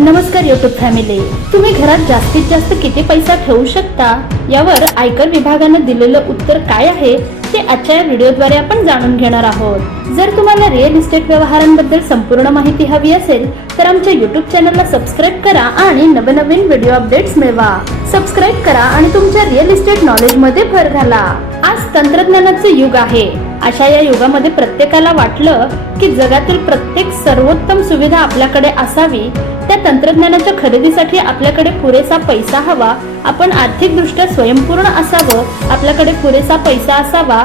नमस्कार YouTube family तुम्ही घरात जास्तीत जास्त किती पैसा ठेवू शकता? यावर आयकर विभागानं दिलेलं उत्तर काय आहे? ते आजच्या या व्हिडिओद्वारे आपण जाणून घेणार आहोत. जर तुम्हाला रिअल इस्टेट व्यवहारांबद्दल संपूर्ण माहिती हवी असेल तर आमच्या युट्यूब चॅनलला सबस्क्राईब करा आणि नवनवीन व्हिडिओ अपडेट्स मिळवा. सबस्क्राईब करा आणि तुमच्या रिअल इस्टेट नॉलेजमध्ये भर घाला. आज तंत्रज्ञानाचे युग आहे. अशा या युगामध्ये प्रत्येकाला वाटलं की जगातील प्रत्येक सर्वोत्तम सुविधा आपल्याकडे असावी त्या तंत्रज्ञानाच्या खरेदीसाठी आपल्याकडे पुरेसा पैसा हवा आपण आर्थिकदृष्ट्या स्वयंपूर्ण असावं आपल्याकडे पुरेसा पैसा असावा.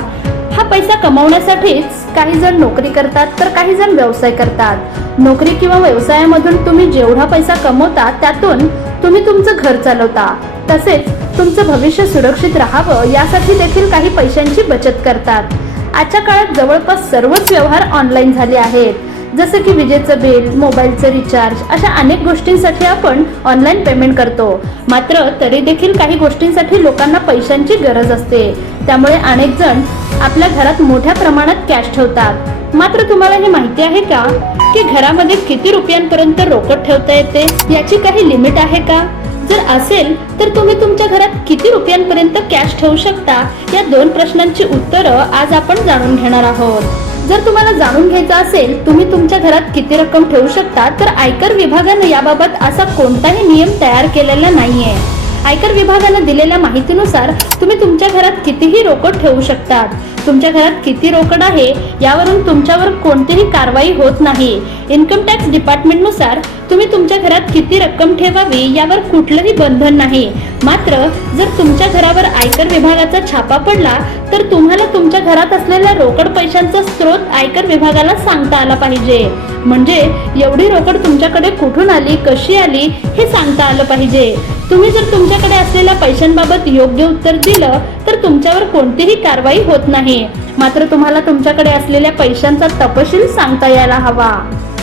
हा पैसा कमवण्यासाठीच काही जण नोकरी करतात तर काही जण व्यवसाय करतात. नोकरी किंवा व्यवसायामधून तुम्ही जेवढा पैसा कमवता त्यातून तुम्ही तुमचं घर चालवता. तसेच तुमचं भविष्य सुरक्षित राहावं यासाठी देखील काही पैशांची बचत करतात. आजच्या काळात जवळपास सर्वच व्यवहार ऑनलाईन झाले आहेत. जसं की विजेचं बिल मोबाईलचं रिचार्ज अशा अनेक गोष्टींसाठी आपण ऑनलाईन पेमेंट करतो. मात्र तरी देखील काही गोष्टींसाठी लोकांना पैशांची गरज असते. त्यामुळे अनेक जण आपल्या घरात मोठ्या प्रमाणात कॅश ठेवतात. मात्र तुम्हाला हे माहिती आहे का की घरामध्ये किती रुपयांपर्यंत रोकड ठेवता येते? याची काही लिमिट आहे का? जर असेल तर तुम्ही तुमच्या घरात किती रुपयांपर्यंत कॅश ठेवू शकता? या दोन प्रश्नांची उत्तरं आज आपण जाणून घेणार आहोत. जर तुम्हाला जाणून घ्यायचं असेल तुम्ही तुमच्या घरात किती रक्कम ठेवू शकता तर आयकर विभागानं याबाबत असा कोणताही नियम तयार केलेला नाहीये. आयकर विभागानं दिलेल्या माहितीनुसार तुम्ही तुमच्या घरात कितीही रोकड ठेवू शकतात तुमच्या घरात किती रोकड आहे यावरून तुमच्यावर कोणतीही कारवाई होत नाही. इन्कम टॅक्स डिपार्टमेंटनुसार तुम्ही तुमच्या घरात किती रक्कम ठेवावी यावर कुठलंही बंधन नाही. मात्र जर तुमच्या घरावर आयकर विभागाचा छापा पडला तर तुम्हाला तुमच्या घरात असलेल्या रोकड पैशांचा स्रोत आयकर विभागाला सांगता आला पाहिजे. म्हणजे एवढी रोकड तुमच्याकडे कुठून आली कशी आली हे सांगता आलं पाहिजे. तुम्ही जर तुमच्याकडे असलेल्या पैशांबाबत योग्य उत्तर दिलं तर तुमच्यावर कोणतीही कारवाई होत नाही. मात्र तुम्हाला तुमच्याकडे असलेल्या पैशांचा तपशील सांगता यायला हवा.